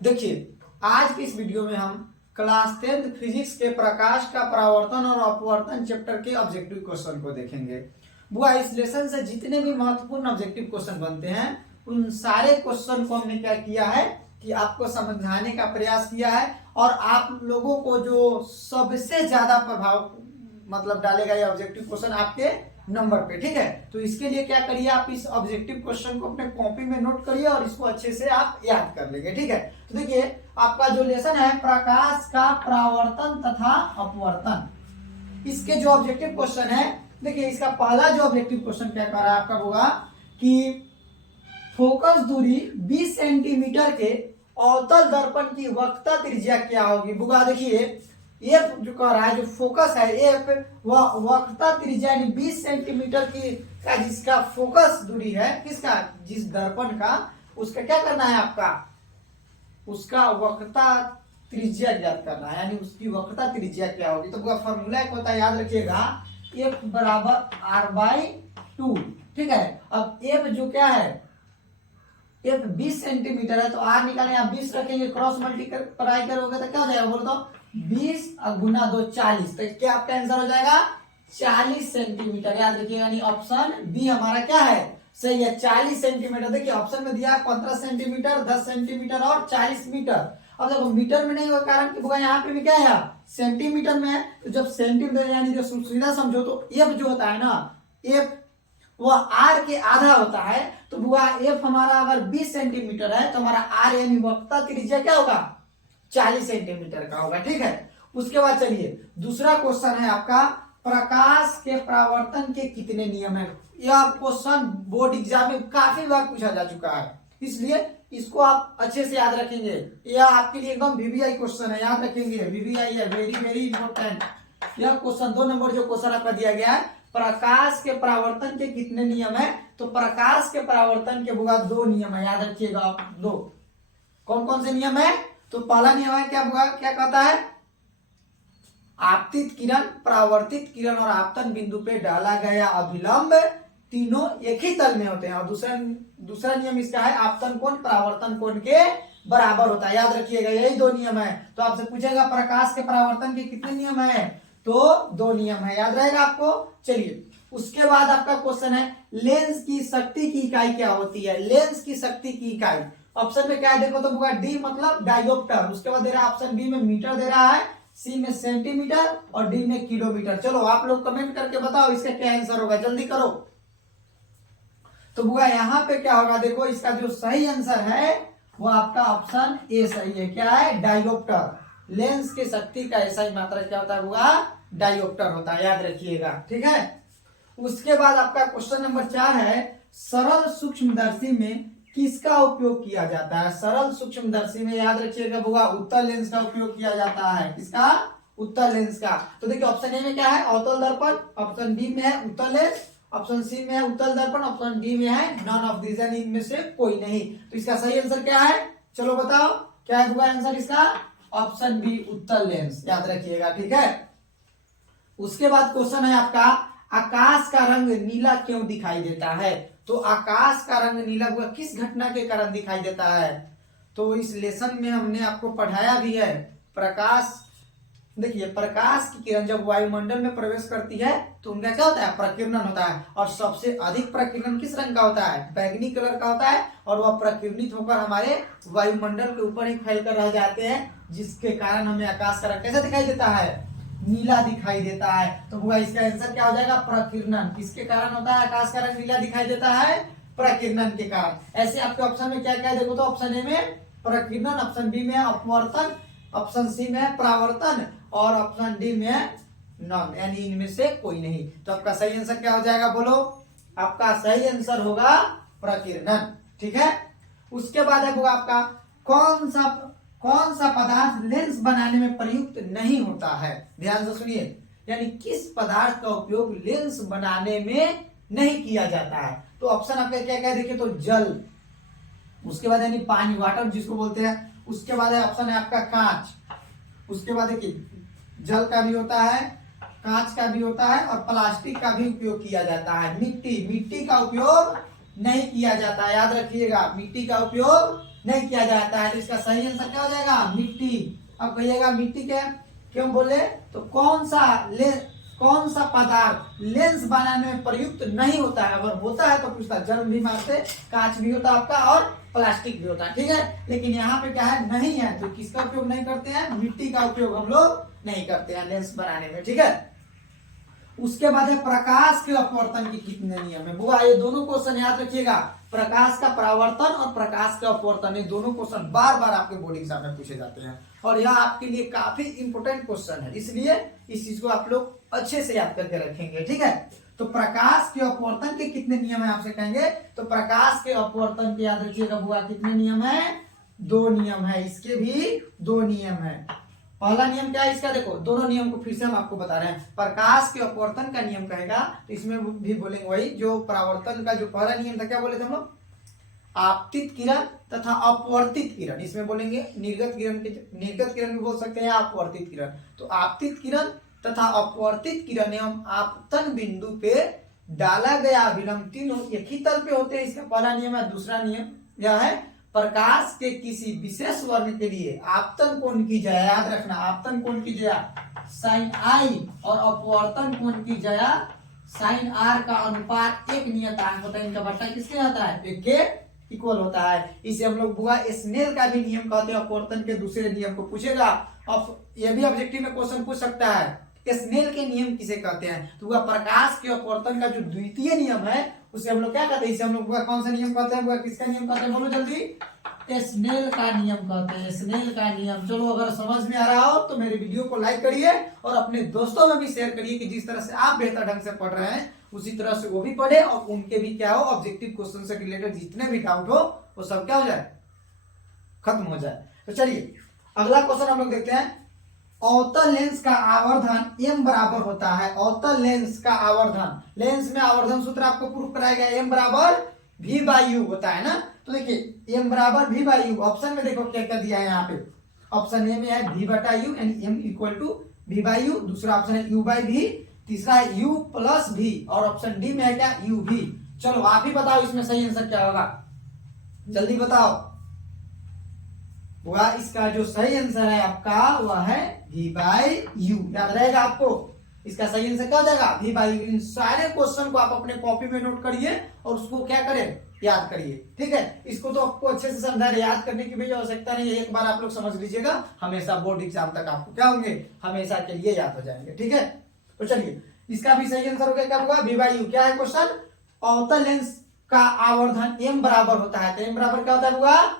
देखिए, आज की इस वीडियो में हम क्लास 10th फिजिक्स के प्रकाश का परावर्तन और अपवर्तन चैप्टर के ऑब्जेक्टिव क्वेश्चन को देखेंगे। बुआ, इस लेसन से जितने भी महत्वपूर्ण ऑब्जेक्टिव क्वेश्चन बनते हैं उन सारे क्वेश्चन को हमने क्या किया है कि आपको समझाने का प्रयास किया है, और आप लोगों को जो सबसे ज्यादा प्रभाव मतलब डालेगा ये ऑब्जेक्टिव क्वेश्चन आपके नंबर पे। ठीक है, तो इसके लिए क्या करिए, आप इस ऑब्जेक्टिव क्वेश्चन को अपने कॉपी में नोट करिए और इसको अच्छे से आप याद कर लेंगे। ठीक है, तो देखिए आपका जो लेसन है प्रकाश का परावर्तन तथा अपवर्तन, इसके जो ऑब्जेक्टिव क्वेश्चन है, देखिए इसका पहला जो ऑब्जेक्टिव क्वेश्चन क्या कर रहा है आपका होगा कि फोकस दूरी 20 सेंटीमीटर के अवतल दर्पण की वक्रता त्रिज्या क्या होगी। बुगा देखिए एफ जो कह रहा है, जो फोकस है एफ, वह वक्रता त्रिज्या यानी 20 सेंटीमीटर की का जिसका फोकस दूरी है, किसका, जिस दर्पण का, उसका क्या करना है आपका, उसका वक्रता त्रिज्या ज्ञात करना है, यानी उसकी वक्रता त्रिज्या क्या होगी। तो फॉर्मूला एक होता है, याद रखिएगा, एफ बराबर आर बाई 2। ठीक है, अब एफ जो क्या है, एफ 20 सेंटीमीटर है, तो आर निकालें, आप 20 रखेंगे, क्रॉस मल्टीप्लाई करोगे तो क्या हो जाएगा, बोलो तो 20 गुना 2 40, तो क्या आपका आंसर हो जाएगा 40 सेंटीमीटर। याद रखिएगा, यानी ऑप्शन बी हमारा क्या है, सही है, 40 सेंटीमीटर। देखिए ऑप्शन में दिया 15 सेंटीमीटर, 10 सेंटीमीटर और 40 मीटर। अब देखो मीटर में नहीं हुआ, कारण कि यहाँ पे भी क्या है, सेंटीमीटर में है, तो जब सेंटीमीटर यानी जो सीधा समझो तो एफ जो होता है ना, एफ वो आर के आधा होता है, तो बुआ एफ हमारा अगर 20 सेंटीमीटर है तो हमारा आर यानी वक्रता त्रिज्या क्या होगा, 40 सेंटीमीटर का होगा। ठीक है, उसके बाद चलिए दूसरा क्वेश्चन है आपका, प्रकाश के परावर्तन के कितने नियम है। यह क्वेश्चन बोर्ड एग्जाम में काफी बार पूछा जा चुका है, इसलिए इसको आप अच्छे से याद रखेंगे। यह आपके लिए एकदम वीवीआई क्वेश्चन है, याद रखेंगे, वीवीआई है, वेरी वेरी इंपॉर्टेंट। यह क्वेश्चन 2 नंबर जो क्वेश्चन आपका दिया गया है, प्रकाश के परावर्तन के कितने नियम है, तो प्रकाश के परावर्तन के बुआ 2 नियम है, याद रखिएगा आप 2। कौन कौन से नियम है, तो पहला नियम है क्या बुआ, क्या कहता है, आपतित किरण, परावर्तित किरण और आपतन बिंदु पे डाला गया अभिलंब तीनों एक ही तल में होते हैं। और दूसरा नियम इसका है, आपतन कोण परावर्तन कोण के बराबर होता है। याद रखिएगा, यही 2 नियम है। तो आपसे पूछेगा प्रकाश के परावर्तन के कितने नियम है, तो 2 नियम है, याद रहेगा आपको। चलिए उसके बाद आपका क्वेश्चन है, लेंस की शक्ति की इकाई क्या होती है। लेंस की शक्ति की इकाई ऑप्शन में क्या है, देखो तो डी मतलब डायोप्टर, उसके बाद दे रहा है ऑप्शन बी में मीटर दे रहा है, सी में सेंटीमीटर और डी में किलोमीटर। चलो आप लोग कमेंट करके बताओ इसका क्या आंसर होगा, जल्दी करो। तो बुआ यहाँ पे क्या होगा, देखो इसका जो सही आंसर है वो आपका ऑप्शन ए सही है। क्या है, डायोप्टर। लेंस की शक्ति का ऐसा ही मात्रा क्या होता है बुआ, डायोप्टर होता है, याद रखिएगा। ठीक है, उसके बाद आपका क्वेश्चन नंबर 4 है, सरल सूक्ष्मदर्शी में किसका उपयोग किया जाता है। सरल सूक्ष्मदर्शी में याद रखिएगा बुआ उत्तल लेंस का उपयोग किया जाता है। किसका, उत्तल लेंस का। तो देखिए ऑप्शन ए में क्या है, अवतल दर्पण, ऑप्शन बी में है उत्तल लेंस, ऑप्शन सी में है उत्तल दर्पण, ऑप्शन डी में है नन ऑफ दीज, इनमें से कोई नहीं। तो इसका सही आंसर क्या है, चलो बताओ क्या है बुआ आंसर इसका, ऑप्शन बी उत्तल लेंस, याद रखिएगा। ठीक है, उसके बाद क्वेश्चन है आपका, आकाश का रंग नीला क्यों दिखाई देता है। तो आकाश का रंग नीला किस घटना के कारण दिखाई देता है, तो इस लेसन में हमने आपको पढ़ाया भी है। प्रकाश, देखिए प्रकाश की किरण जब वायुमंडल में प्रवेश करती है तो उनका क्या होता है, प्रकीर्णन होता है, और सबसे अधिक प्रकीर्णन किस रंग का होता है, बैंगनी कलर का होता है, और वह प्रकीर्णित होकर हमारे वायुमंडल के ऊपर ही फैलकर रह जाते हैं, जिसके कारण हमें आकाश का रंग कैसा दिखाई देता है, नीला दिखाई देता है। तो हुआ इसका आंसर क्या हो जाएगा, प्रकीर्णन। किसके कारण होता है आकाश का रंग नीला दिखाई देता है, प्रकीर्णन के कारण। ऐसे आपके ऑप्शन में क्या क्या देखो तो ऑप्शन ए में प्रकीर्णन, ऑप्शन बी में अपवर्तन, ऑप्शन सी में परावर्तन और ऑप्शन डी में नॉन, यानी इनमें से कोई नहीं। तो आपका सही आंसर क्या हो जाएगा, बोलो, आपका सही आंसर होगा प्रकीर्णन। ठीक है, उसके बाद है आपका कौन सा पदार्थ लेंस बनाने में प्रयुक्त नहीं होता है। ध्यान से सुनिए, यानी किस पदार्थ का उपयोग लेंस बनाने में नहीं किया जाता है। तो ऑप्शन आपका क्या क्या है, देखिए तो जल, उसके बाद यानी पानी, वाटर जिसको बोलते हैं, उसके बाद है ऑप्शन है आपका कांच, उसके बाद देखिए जल का भी होता है, कांच का भी होता है और प्लास्टिक का भी उपयोग किया जाता है। मिट्टी का उपयोग नहीं किया जाता, याद रखिएगा, मिट्टी का उपयोग नहीं किया जाता है, तो इसका सही आंसर क्या हो जाएगा? मिट्टी। अब कहिएगा मिट्टी के क्यों बोले, तो कौन सा पदार्थ लेंस बनाने में प्रयुक्त नहीं होता है? अगर होता है तो पूछता जन्म भी मारते, कांच भी होता है आपका और प्लास्टिक भी होता है, ठीक है। लेकिन यहाँ पे क्या है, नहीं है, तो किसका उपयोग नहीं करते हैं? मिट्टी का उपयोग हम लोग नहीं करते हैं लेंस बनाने में, ठीक है। उसके बाद है प्रकाश के अपवर्तन के कितने नियम है? बुआ ये दोनों क्वेश्चन याद रखिएगा, प्रकाश का परावर्तन और प्रकाश का अपवर्तन, ये दोनों क्वेश्चन बार बार आपके बोर्ड एग्जाम में पूछे जाते हैं और यह आपके लिए काफी इंपोर्टेंट क्वेश्चन है, इसलिए इस चीज को आप लोग अच्छे से याद करके रखेंगे, ठीक है। तो प्रकाश के अपवर्तन के कितने नियम है आपसे कहेंगे, तो प्रकाश के अपवर्तन के याद रखिएगा बुआ कितने नियम है? 2 नियम है, इसके भी 2 नियम है। पहला नियम क्या है इसका, देखो दोनों नियम को फिर से हम आपको बता रहे हैं। प्रकाश के अपवर्तन का नियम कहेगा तो इसमें भी बोलेंगे वही जो परावर्तन का जो पहला नियम था, क्या बोले थे हम लोग? आपतित किरण तथा अपवर्तित किरण। इसमें बोलेंगे निर्गत किरण भी बोल सकते हैं, अपवर्तित किरण। तो आपतित किरण तथा अपवर्तित किरण एवं आपतन बिंदु पे डाला गया अभिलंब तीनों एक ही तल पे होते हैं, इसका पहला नियम है। दूसरा नियम यह है, प्रकाश के किसी विशेष वर्ण के लिए आपतन कोण की जया, याद रखना आपतन कोण की जया साइन आई और अपवर्तन कोण की जया साइन आर का अनुपात एक नियतांक होता है, इनका बट्टा किसके आता है? 1 के इक्वल होता है। इसे हम लोग बुआ स्नेल का भी नियम कहते हैं, अपवर्तन के दूसरे नियम को पूछेगा। अब यह भी ऑब्जेक्टिव में क्वेश्चन पूछ सकता है, स्नेल के नियम किसे कहते हैं? तो वह प्रकाश के अपवर्तन का जो द्वितीय नियम है उसे हम लोग क्या कहते हैं? इसे हम लोग कौन सा नियम कहते हैं? वह किसका नियम कहते हैं? बोलो जल्दी। स्नेल का नियम कहते हैं, स्नेल का नियम। चलो अगर समझ में आ रहा हो तो मेरे वीडियो को लाइक करिए और अपने दोस्तों में भी शेयर करिए कि जिस तरह से आप बेहतर ढंग से पढ़ रहे हैं उसी तरह से वो भी पढ़े और उनके भी क्या हो, ऑब्जेक्टिव क्वेश्चन से रिलेटेड जितने भी डाउट हो वो सब क्या हो जाए, खत्म हो जाए। तो चलिए अगला क्वेश्चन हम लोग देखते हैं। अवतल लेंस का आवर्धन m बराबर होता है। अवतल लेंस का आवर्धन, लेंस में आवर्धन सूत्र आपको प्रूफ कराएगा, m बराबर v बाई यू होता है ना। तो देखिए m बराबर v बाई यू, ऑप्शन में देखो क्या क्या दिया है यहाँ पे। ऑप्शन ए में है v बटा यू यानी m equal to v by u, दूसरा ऑप्शन है u बाई v, तीसरा है u प्लस v और ऑप्शन डी में है क्या, u v। चलो आप ही बताओ इसमें सही आंसर क्या होगा, जल्दी बताओ। वह इसका जो सही आंसर है आपका वह है v बाई यू, याद रहेगा आपको। इसका सही आंसर क्या हो जाएगा, v बाई यू। इन सारे क्वेश्चन को आप अपने कॉपी में नोट करिए और उसको क्या करें, याद करिए, ठीक है। इसको तो आपको अच्छे से समझा रहे, याद करने की भी आवश्यकता नहीं है, एक बार आप लोग समझ लीजिएगा, हमेशा बोर्ड एग्जाम तक आपको क्या होंगे, हमेशा के लिए याद हो जाएंगे, ठीक है। तो चलिए इसका भी सही आंसर हो गया, क्या होगा, v बाई यू। क्या है क्वेश्चन, अवतल लेंस का आवर्धन m बराबर होता है, तो m बराबर क्या होता है,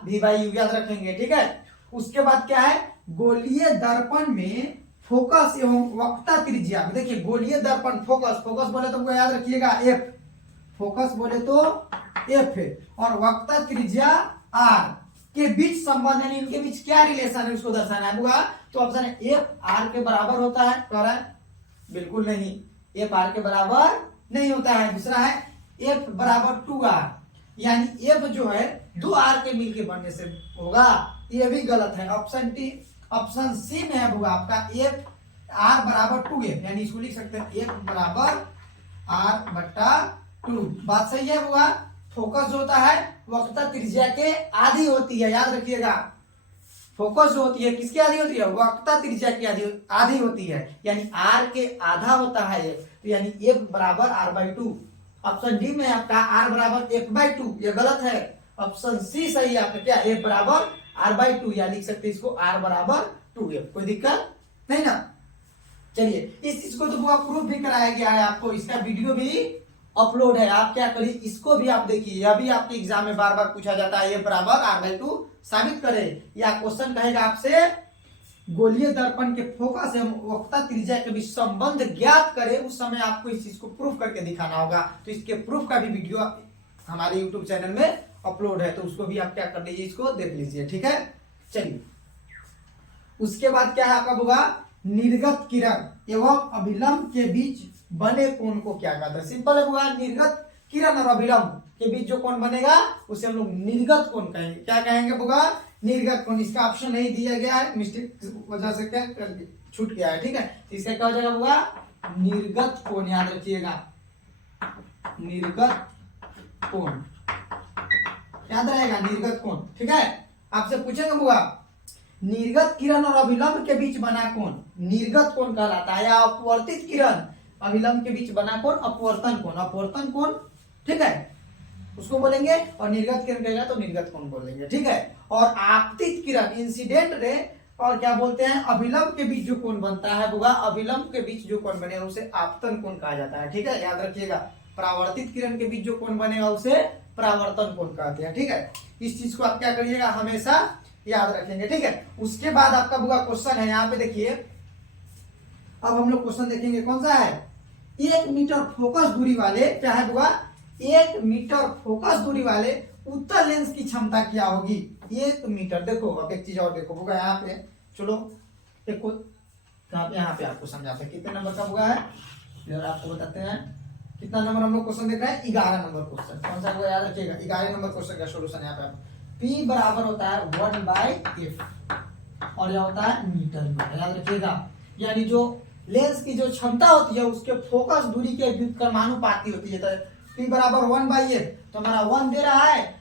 v बाई यू, याद रखेंगे, ठीक है। उसके बाद क्या है, गोलीय दर्पण में फोकस एवं वक्रता त्रिज्या। देखिए गोलीय दर्पण फोकस, फोकस बोले तो याद रखिएगा f, फोकस बोले तो f है, और वक्रता त्रिज्या r के बीच संबंध है, इनके बीच क्या रिलेशन है उसको दर्शाना है। तो ऑप्शन है f r के बराबर होता है, कह रहा है बिल्कुल नहीं, f r के बराबर नहीं होता है। दूसरा है f बराबर 2r, यानी f जो है 2r के मिलके बनने से होगा, ये भी गलत है। ऑप्शन टी, ऑप्शन सी में है बुआ आपका f r बराबर 2f, यानी इसको लिख सकते हैं f बराबर r बट्टा 2। बात सही है बुआ। फोकस जो होता है वक्रता त्रिज्या के आधी होती है, याद रखिएगा। फोकस जो होती है किसकी आधी होती है, वक्रता त्रिज्या की आधी होती है, यानी r के आधा होता है ये, तो यानी f बराबर r बाई 2। ऑप्शन डी में आपका r बराबर f बाई 2, ये गलत है। ऑप्शन सी सही है आपका, क्या f बराबर r बाई 2, या लिख सकते हैं इसको r बराबर 2f, कोई दिक्कत नहीं ना। चलिए इस चीज को तो पूरा प्रूफ भी कराया गया है आपको, इसका वीडियो भी अपलोड है, आप क्या करिए इसको भी आप देखिए। यह भी आपके एग्जाम में बार बार पूछा जाता है, f बराबर r बाई 2 साबित करें, या क्वेश्चन कहेगा आपसे गोलीय दर्पण के फोकस एवं वक्रता त्रिज्या के बीच संबंध ज्ञात करें, उस समय आपको इस चीज को प्रूफ करके दिखाना होगा। तो इसके प्रूफ का भी वीडियो हमारे यूट्यूब चैनल में अपलोड है, तो उसको भी आप क्या कर लीजिए, इसको देख लीजिए, ठीक है। चलिए उसके बाद क्या है आपका होगा, निर्गत किरण एवं अभिलंब के बीच बने कोण को क्या कहते हैं। सिंपल है होगा, निर्गत किरण और अभिलंब के बीच जो कोण बनेगा उसे हम लोग निर्गत कोण कहेंगे। क्या कहेंगे होगा, निर्गत कोण। इसका ऑप्शन नहीं दिया गया है, मिस्टेक वजह से क्या छूट गया है, ठीक है। इसका क्या हो जाएगा होगा, निर्गत कोण, याद रखिएगा, निर्गत कोण याद रहेगा, निर्गत कोण, ठीक है। आपसे पूछेंगे बुआ, निर्गत किरण और अभिलंब के बीच बना कोण निर्गत कोण कहलाता है, या अपवर्तित किरण अभिलंब के बीच बना कोण अपवर्तन कोण, अपवर्तन कोण, ठीक है, उसको बोलेंगे। और निर्गत किरण कहेगा तो निर्गत कोण बोलेंगे, ठीक है। और आपतित किरण इंसिडेंट रे और क्या बोलते हैं अभिलंब के बीच जो कोण बनता है बुआ, अभिलंब के बीच जो कोण बनेगा उसे आपतन कोण कहा जाता है, ठीक है, याद रखिएगा। परावर्तित किरण के बीच जो कोण बनेगा उसे परावर्तन कोण कहते हैं, ठीक है। इस चीज को आप क्या करिएगा हमेशा याद रखेंगे, ठीक है। उसके बाद आपका बुआ क्वेश्चन है, यहाँ पे देखिए, अब हम लोग क्वेश्चन देखेंगे कौन सा है। 1 मीटर फोकस दूरी वाले, क्या है बुआ, 1 मीटर फोकस दूरी वाले उत्तल लेंस की क्षमता क्या होगी। 1 मीटर, देखो अब एक चीज और देखो बुआ, यहाँ पे चलो देखो, यहाँ पे आपको समझाते हैं कितने नंबर का बुआ है, फिर आपको बताते हैं कितना नंबर हम लोग क्वेश्चन देख रहे हैं। 11 नंबर क्वेश्चन, कौन सा बुआ याद रखिएगा, 11 नंबर क्वेश्चन का सोल्यूशन यहाँ पे P बराबर होता है 1/f और यह होता है मीटर में, याद रखिएगा। यानी जो लेंस की जो क्षमता होती है उसके फोकस दूरी के व्युत्क्रमानुपाती होती है। तो P बराबर 1/f, तो हमारा 1 दे रहा है,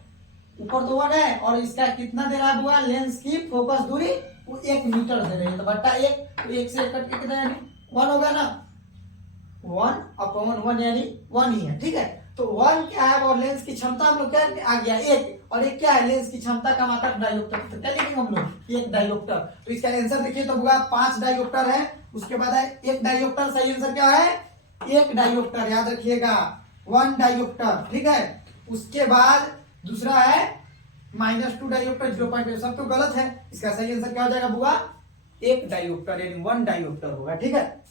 ऊपर तो 1 है, और इसका कितना दे रहा है बुआ, लेंस की फोकस दूरी वो 1 मीटर दे रही है, तो बट्टा 1, तो 1 से 1 कट के कितना यानी 1 होगा ना, 1/1 यानी 1 ही है, ठीक है। तो 1 क्या है, और लेंस की क्षमता हम लोग क्या आ गया 1, और एक क्या है लेंस की क्षमता का मात्रक डायोप्टर, तो क्या लिखेंगे हम लोग 1 डायोप्टर। तो इसका आंसर देखिए तो बुआ 5 डायोप्टर है, उसके बाद है 1 डायोप्टर, सही आंसर क्या है 1 डायोप्टर, याद रखिएगा 1 डायोप्टर, ठीक है। उसके बाद दूसरा है -2 डायोप्टर 0.5, सब तो गलत है, इसका सही आंसर क्या हो जाएगा बुआ 1 डायोप्टर यानी 1 डायोप्टर होगा, ठीक है।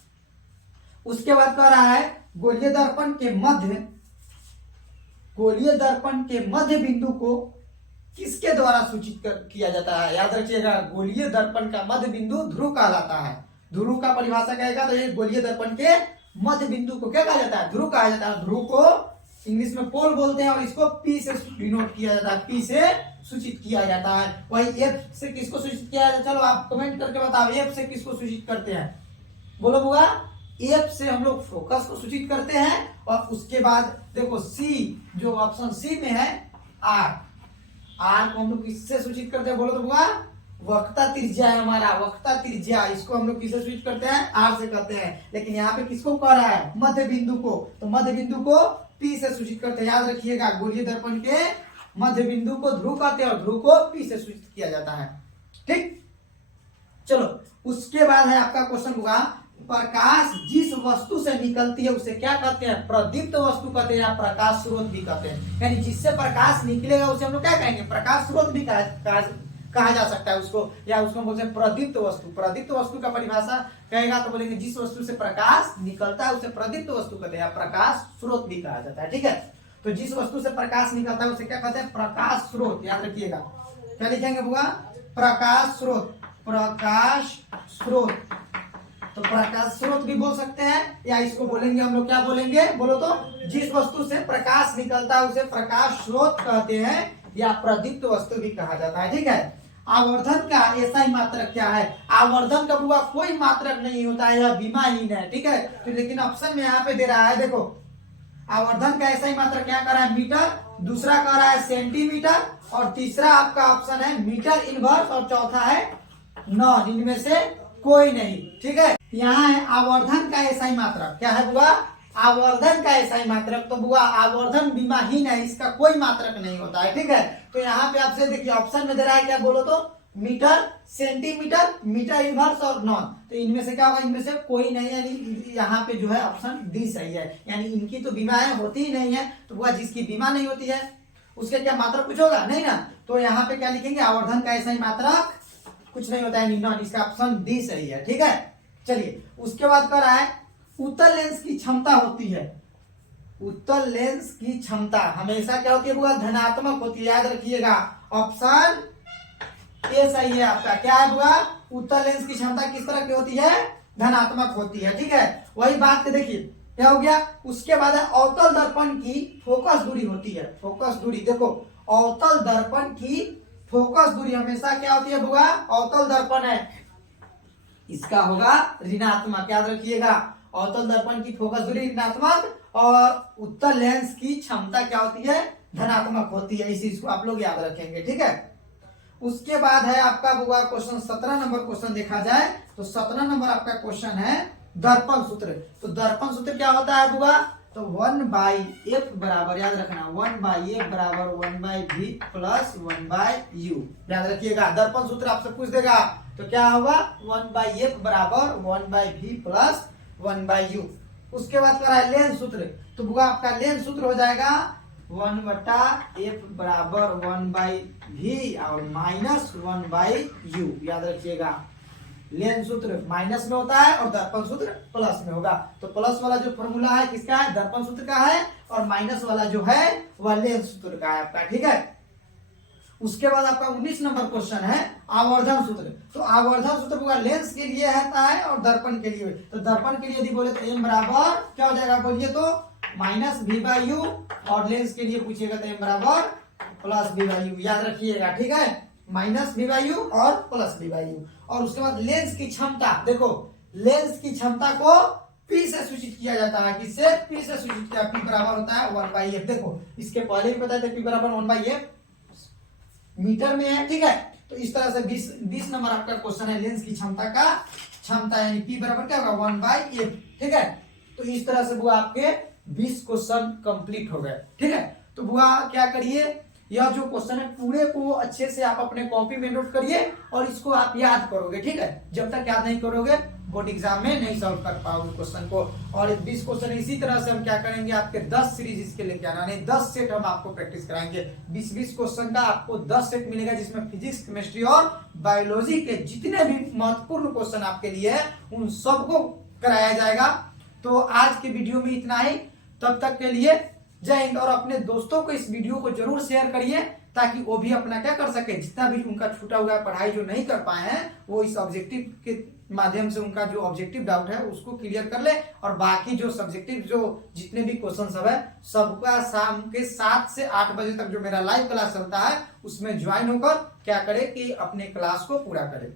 उसके बाद कह रहा है गोलीय दर्पण के मध्य बिंदु को किसके द्वारा सूचित किया जाता है, याद रखिएगा गोलीय दर्पण का मध्य बिंदु ध्रुव कहलाता है। ध्रुव का परिभाषा कहेगा तो ये गोलीय दर्पण के मध्य बिंदु को क्या कहा जाता है, ध्रुव कहा जाता है। ध्रुव को इंग्लिश में पोल बोलते हैं, और इसको P से डिनोट किया जाता है, P से सूचित किया जाता है। वही F से किसको सूचित किया जाता है, चलो आप कमेंट करके बताओ F से किसको सूचित करते हैं, बोलो बुआ। F से हम लोग फोकस को सूचित करते हैं, और उसके बाद देखो C जो ऑप्शन C में है R को हम लोग किससे सूचित करते हैं, बोलो तो बुआ वक्रता त्रिज्या है हमारा, वक्रता त्रिज्या, इसको हम लोग किससे सूचित करते हैं R से करते हैं। लेकिन यहाँ पे किसको कह रहा है मध्य बिंदु को, तो मध्य बिंदु को P से सूचित करते हैं, याद रखिएगा गोलीय दर्पण के मध्य बिंदु को ध्रुव कहते हैं और ध्रुव को P से सूचित किया जाता है, ठीक। चलो उसके बाद है आपका क्वेश्चन होगा, प्रकाश जिस वस्तु से निकलती है उसे क्या कहते हैं, प्रदीप्त वस्तु कहते हैं, या प्रकाश स्रोत भी कहते हैं। यानी जिससे प्रकाश निकलेगा उसे हम लोग क्या कहेंगे, प्रकाश स्रोत भी कहा जा सकता है उसको, या उसको बोलते हैं प्रदीप्त वस्तु। प्रदीप्त वस्तु का परिभाषा कहेगा तो बोलेंगे जिस वस्तु से प्रकाश निकलता है उसे प्रदीप्त वस्तु कहते हैं, या प्रकाश स्रोत भी कहा जाता है, ठीक है। तो जिस वस्तु से प्रकाश निकलता है उसे क्या कहते हैं, प्रकाश स्रोत, याद रखिएगा। क्या लिखेंगे बुआ, प्रकाश स्रोत, प्रकाश स्रोत। तो प्रकाश स्रोत भी बोल सकते हैं, या इसको बोलेंगे हम लोग क्या बोलेंगे, बोलो तो जिस वस्तु से प्रकाश निकलता है उसे प्रकाश स्रोत कहते हैं, या प्रदीप्त वस्तु भी कहा जाता है, ठीक है। आवर्धन का ऐसा ही मात्रक क्या है, आवर्धन का बुआ कोई मात्रक नहीं होता है, यह विमाहीन है, ठीक है। तो लेकिन ऑप्शन में यहाँ पे दे रहा है, देखो आवर्धन का ऐसा ही मात्रक क्या कर रहा है मीटर, दूसरा कह रहा है सेंटीमीटर, और तीसरा आपका ऑप्शन है मीटर इनवर्स, और चौथा है नॉन, इनमें से कोई नहीं, ठीक है। यहाँ है आवर्धन का ऐसा ही मात्रक, क्या है बुआ आवर्धन का ऐसा ही मात्रक, तो बुआ आवर्धन विमाहीन है, इसका कोई मात्रक नहीं होता है, ठीक है। तो यहाँ पे आपसे देखिए ऑप्शन में दे रहा है क्या, बोलो तो मीटर, सेंटीमीटर, मीटर इनवर्स और नॉन, तो इनमें से क्या होगा, इनमें से कोई नहीं, यानी यहाँ पे जो है ऑप्शन डी सही है। यानी इनकी तो बीमाएं होती ही नहीं है, तो बुआ जिसकी बीमा नहीं होती है उसके क्या मात्रक कुछ होगा नहीं ना, तो यहाँ पे क्या लिखेंगे आवर्धन का ऐसा ही मात्रक कुछ नहीं होता है, नॉन, इसका ऑप्शन डी सही है, ठीक है। चलिए उसके बाद कर रहा है उत्तल लेंस की क्षमता होती है, उत्तल लेंस की क्षमता हमेशा क्या होती है बुआ, धनात्मक होती है, याद रखिएगा ऑप्शन ए सही है आपका। क्या है बुआ, उत्तल लेंस की क्षमता किस तरह की होती है, धनात्मक होती है, ठीक है। वही बात के देखिए क्या हो गया। उसके बाद है अवतल दर्पण की फोकस दूरी होती है, फोकस दूरी देखो अवतल दर्पण की फोकस दूरी हमेशा क्या होती है बुआ, अवतल दर्पण है इसका होगा ऋणात्मक, याद रखिएगा अवतल दर्पण की फोकस दूरी ऋणात्मक, और उत्तल लेंस की क्षमता क्या होती है, धनात्मक होती है, इस चीज को आप लोग याद रखेंगे, ठीक है। उसके बाद है आपका बुआ क्वेश्चन 17 नंबर क्वेश्चन देखा जाए तो 17 नंबर आपका क्वेश्चन है दर्पण सूत्र। तो दर्पण सूत्र क्या होता है बुआ, तो 1/f बराबर, याद रखना 1/f बराबर 1/v प्लस 1/u, याद रखिएगा। दर्पण सूत्र आपसे पूछ देगा तो क्या होगा 1/f बराबर 1/v प्लस 1/u। उसके बाद क्या है लेंस सूत्र, तो बुआ आपका लेंस सूत्र हो जाएगा 1/f बराबर 1/v और माइनस 1/u, याद रखिएगा। लेंस सूत्र माइनस में होता है और दर्पण सूत्र प्लस में होगा। तो प्लस वाला जो फॉर्मूला है किसका है, दर्पण सूत्र का है, और माइनस वाला जो है वह लेंस सूत्र का है आपका, ठीक है। उसके बाद आपका 19 नंबर क्वेश्चन है आवर्धन सूत्र। तो आवर्धन सूत्र पूरा लेंस के लिए रहता है और दर्पण के लिए। तो दर्पण के लिए यदि बोले तो m बराबर क्या हो जाएगा बोलिए तो माइनस v/u, और लेंस के लिए पूछिएगा तो m बराबर प्लस v/u, याद रखिएगा, ठीक है। माइनस v/u और प्लस v/u। और उसके बाद लेंस की क्षमता, देखो लेंस की क्षमता को P से सूचित किया जाता है, किससे, P से सूचित किया, P बराबर होता है 1/f। देखो इसके पहले भी बताया था P बराबर 1/f मीटर में है, ठीक है। तो इस तरह से 20 नंबर आपका क्वेश्चन है लेंस की क्षमता का क्षमता, यानी P बराबर क्या होगा 1/f, ठीक है। तो इस तरह से बुआ आपके 20 क्वेश्चन कंप्लीट हो गए, ठीक है। तो बुआ क्या करिए, यह जो क्वेश्चन है पूरे को अच्छे से आप अपने कॉपी में नोट करिए और इसको आप याद करोगे, ठीक है। जब तक याद नहीं करोगे बोर्ड एग्जाम में नहीं सॉल्व कर पाओगे क्वेश्चन को। और 20 क्वेश्चन इसी तरह से हम क्या करेंगे, आपके 10 सीरीज इसके लेके आना, नहीं 10 सेट हम आपको प्रैक्टिस कराएंगे। 20-20 क्वेश्चन का आपको 10 सेट मिलेगा, जिसमें फिजिक्स, केमिस्ट्री और बायोलॉजी के जितने भी महत्वपूर्ण क्वेश्चन आपके लिए है उन सबको कराया जाएगा। तो आज के वीडियो में इतना ही, तब तक के लिए जय हिंद। और अपने दोस्तों को इस वीडियो को जरूर शेयर करिए ताकि वो भी अपना क्या कर सके, जितना भी उनका छूटा हुआ पढ़ाई जो नहीं कर पाए हैं वो इस ऑब्जेक्टिव के माध्यम से उनका जो ऑब्जेक्टिव डाउट है उसको क्लियर कर ले। और बाकी जो सब्जेक्टिव जो जितने भी क्वेश्चन सब है सबका शाम के 7 से 8 बजे तक जो मेरा लाइव क्लास चलता है उसमें ज्वाइन होकर क्या करे कि अपने क्लास को पूरा करे।